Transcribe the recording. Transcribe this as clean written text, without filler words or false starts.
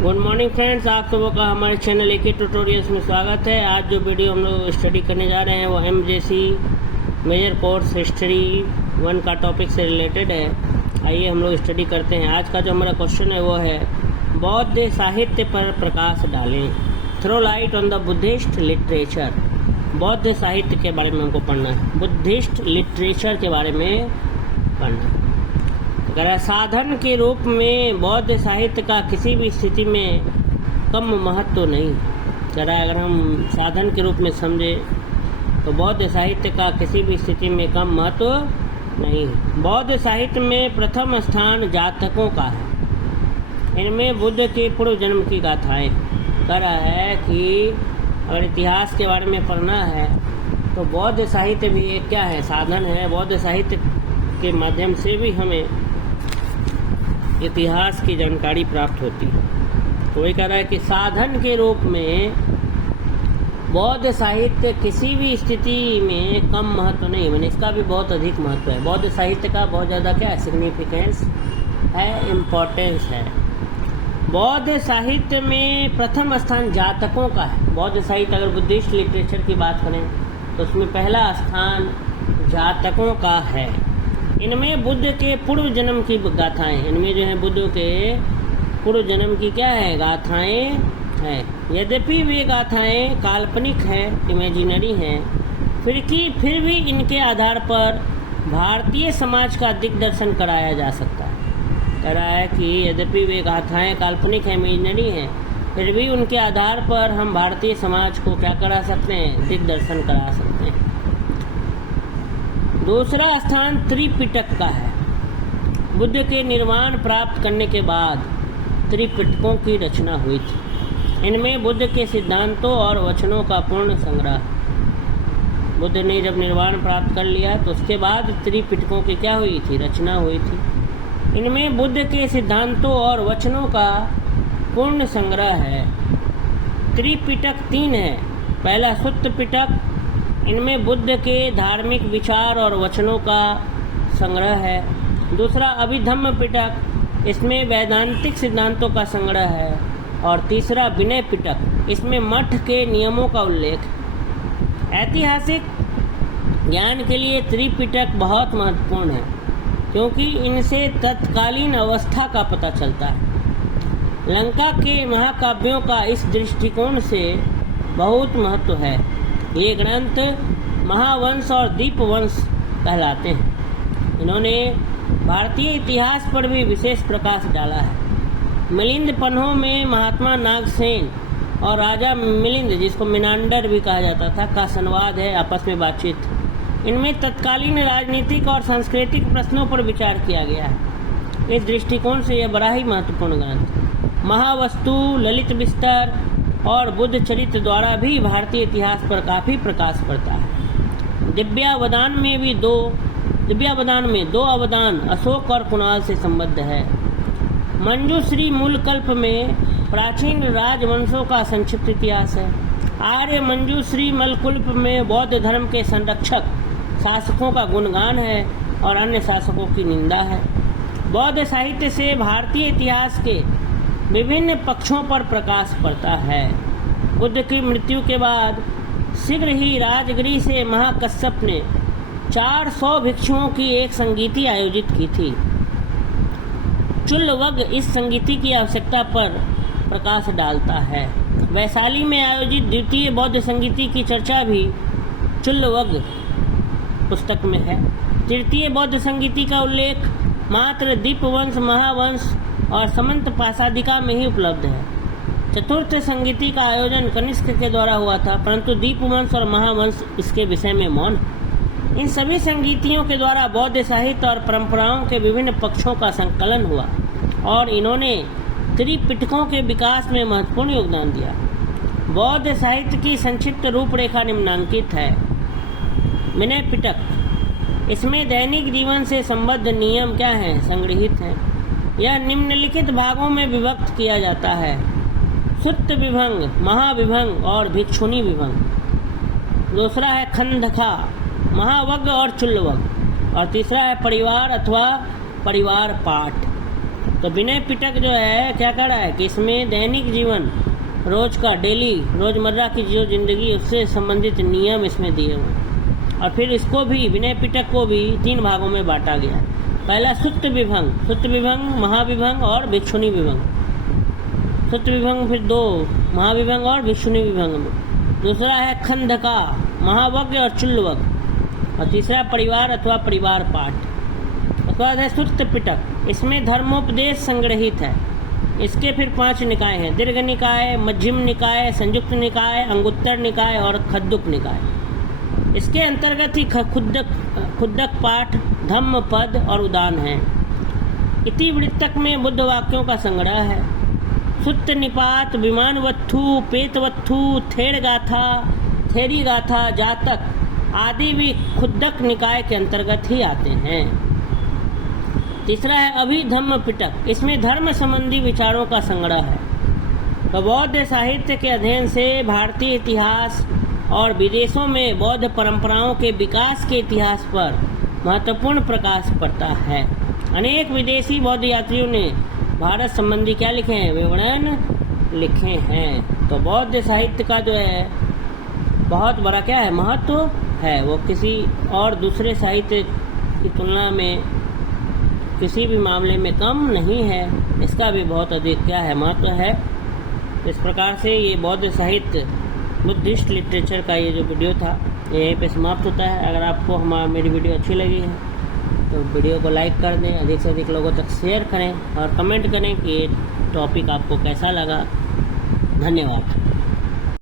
Good morning friends, आप सबों का हमारे चैनल एक ट्यूटोरियल्स में स्वागत है। आज जो वीडियो हम लोग स्टडी करने जा रहे हैं वो MJC मेजर कोर्स हिस्ट्री 1 का टॉपिक से रिलेटेड है। आइए हम लोग स्टडी करते हैं। आज का जो हमारा क्वेश्चन है वो है बौद्ध साहित्य पर प्रकाश डालें, throw light on the Buddhist literature. बौद्ध साहित्य के बारे में हमको पढ़ना है, बुद्धिस्ट लिटरेचर के बारे में पढ़ना है। अगर साधन के रूप में बौद्ध साहित्य का किसी भी स्थिति में कम महत्व तो नहीं। अगर हम साधन के रूप में समझें तो बौद्ध साहित्य का किसी भी स्थिति में कम महत्व नहीं है। बौद्ध साहित्य में प्रथम स्थान जातकों का है। इनमें बुद्ध के पूर्व जन्म की गाथाएं कह रहा है कि अगर इतिहास के बारे में पढ़ना है तो बौद्ध साहित्य भी एक क्या है, साधन है। बौद्ध साहित्य के माध्यम से भी हमें इतिहास की जानकारी प्राप्त होती है। तो वही कह रहा है कि साधन के रूप में बौद्ध साहित्य किसी भी स्थिति में कम महत्व नहीं, मैंने इसका भी बहुत अधिक महत्व है। बौद्ध साहित्य का बहुत ज़्यादा क्या है, सिग्निफिकेंस है, इम्पोर्टेंस है। बौद्ध साहित्य में प्रथम स्थान जातकों का है। बौद्ध साहित्य अगर बुद्धिस्ट लिटरेचर की बात करें तो उसमें पहला स्थान जातकों का है। इनमें बुद्ध के पूर्व जन्म की गाथाएं, इनमें जो है बुद्ध के पूर्व जन्म की क्या है, गाथाएं हैं। यद्यपि वे गाथाएं काल्पनिक हैं, इमेजिनरी हैं, फिर भी इनके आधार पर भारतीय समाज का दिग्दर्शन कराया जा सकता है। कह रहा है कि यद्यपि वे गाथाएं काल्पनिक हैं, इमेजिनरी हैं, फिर भी उनके आधार पर हम भारतीय समाज को क्या करा सकते हैं, दिग्दर्शन करा सकते हैं। दूसरा स्थान त्रिपिटक का है। बुद्ध के निर्वाण प्राप्त करने के बाद त्रिपिटकों की रचना हुई थी। इनमें बुद्ध के सिद्धांतों और वचनों का पूर्ण संग्रह। बुद्ध ने जब निर्वाण प्राप्त कर लिया तो उसके बाद त्रिपिटकों की क्या हुई थी, रचना हुई थी। इनमें बुद्ध के सिद्धांतों और वचनों का पूर्ण संग्रह है। त्रिपिटक 3 है। पहला सुत्त पिटक, इनमें बुद्ध के धार्मिक विचार और वचनों का संग्रह है। दूसरा अभिधम्म पिटक, इसमें वैदांतिक सिद्धांतों का संग्रह है। और तीसरा विनय पिटक, इसमें मठ के नियमों का उल्लेख। ऐतिहासिक ज्ञान के लिए त्रिपिटक बहुत महत्वपूर्ण है क्योंकि इनसे तत्कालीन अवस्था का पता चलता है। लंका के महाकाव्यों का इस दृष्टिकोण से बहुत महत्व है। ये ग्रंथ महावंश और दीपवंश कहलाते हैं। इन्होंने भारतीय इतिहास पर भी विशेष प्रकाश डाला है। मिलिंद पन्हों में महात्मा नागसेन और राजा मिलिंद, जिसको मिनांडर भी कहा जाता था, का संवाद है, आपस में बातचीत। इनमें तत्कालीन राजनीतिक और सांस्कृतिक प्रश्नों पर विचार किया गया है। इस दृष्टिकोण से यह बड़ा ही महत्वपूर्ण ग्रंथ। महावस्तु, ललित विस्तर और बुद्ध चरित्र द्वारा भी भारतीय इतिहास पर काफ़ी प्रकाश पड़ता है। दिव्यावदान में दो अवदान अशोक और कुणाल से संबद्ध है। मंजूश्री मूलकल्प में प्राचीन राजवंशों का संक्षिप्त इतिहास है। आर्य मंजूश्री मलकुल्प में बौद्ध धर्म के संरक्षक शासकों का गुणगान है और अन्य शासकों की निंदा है। बौद्ध साहित्य से भारतीय इतिहास के विभिन्न पक्षों पर प्रकाश पड़ता है। बुद्ध की मृत्यु के बाद शीघ्र ही राजगृह से महाकश्यप ने 400 भिक्षुओं की एक संगीति आयोजित की थी। चुल्लवग इस संगीति की आवश्यकता पर प्रकाश डालता है। वैशाली में आयोजित द्वितीय बौद्ध संगीति की चर्चा भी चुल्लवग पुस्तक में है। तृतीय बौद्ध संगीति का उल्लेख मात्र दीपवंश, महावंश और समंत पासादिका में ही उपलब्ध है। चतुर्थ संगीति का आयोजन कनिष्क के द्वारा हुआ था, परंतु दीपवंश और महावंश इसके विषय में मौन। इन सभी संगीतियों के द्वारा बौद्ध साहित्य और परंपराओं के विभिन्न पक्षों का संकलन हुआ और इन्होंने त्रिपिटकों के विकास में महत्वपूर्ण योगदान दिया। बौद्ध साहित्य की संक्षिप्त रूपरेखा निम्नांकित है। विनय पिटक, इसमें दैनिक जीवन से संबद्ध नियम क्या हैं, संग्रहित हैं। यह निम्नलिखित भागों में विभक्त किया जाता है: सुत्त विभंग, महाविभंग और भिक्षुणी विभंग। दूसरा है खंडखा, महावग्ग और चुल्लवग्ग। और तीसरा है परिवार अथवा परिवार पाठ। तो विनय पिटक जो है क्या कर रहा है कि इसमें दैनिक जीवन, रोज का डेली रोजमर्रा की जो जिंदगी उससे संबंधित नियम इसमें दिए हुए हैं। और फिर इसको भी विनय पिटक को भी 3 भागों में बांटा गया है। पहला सुत्त विभंग, महाविभंग और भिक्षुणी विभंग। सुत्त विभंग फिर 2 महाविभंग और भिक्षुणी विभंग में। दूसरा है खंडका, महावज्ञ और चुल्लवज्ञ। और तीसरा परिवार अथवा परिवार पाठ। उसके बाद है सुत्त पिटक, इसमें धर्मोपदेश संग्रहित है। इसके फिर 5 निकाय हैं, दीर्घ निकाय, मध्यम निकाय, संयुक्त निकाय, अंगुत्तर निकाय और खद्दुक निकाय। इसके अंतर्गत ही खुद्दक पाठ, धम्म पद और उदान है। इतिवृत्तक में बुद्ध वाक्यों का संग्रह है। सुत्त निपात, विमानवत्थु, पेतवत्थु, थेड़ गाथा, थेरी गाथा, जातक आदि भी खुद्दक निकाय के अंतर्गत ही आते हैं। तीसरा है अभिधम्म पिटक, इसमें धर्म संबंधी विचारों का संग्रह है। तो बौद्ध साहित्य के अध्ययन से भारतीय इतिहास और विदेशों में बौद्ध परंपराओं के विकास के इतिहास पर महत्वपूर्ण प्रकाश पड़ता है। अनेक विदेशी बौद्ध यात्रियों ने भारत संबंधी क्या लिखे हैं, विवरण लिखे हैं। तो बौद्ध साहित्य का जो है बहुत बड़ा क्या है, महत्व है। वो किसी और दूसरे साहित्य की तुलना में किसी भी मामले में कम नहीं है, इसका भी बहुत अधिक क्या है, महत्व है। इस प्रकार से ये बौद्ध साहित्य, बुद्धिस्ट लिटरेचर का ये जो वीडियो था यहीं पे समाप्त होता है। अगर आपको मेरी वीडियो अच्छी लगी है तो वीडियो को लाइक कर दें, अधिक से अधिक लोगों तक शेयर करें और कमेंट करें कि ये टॉपिक आपको कैसा लगा। धन्यवाद।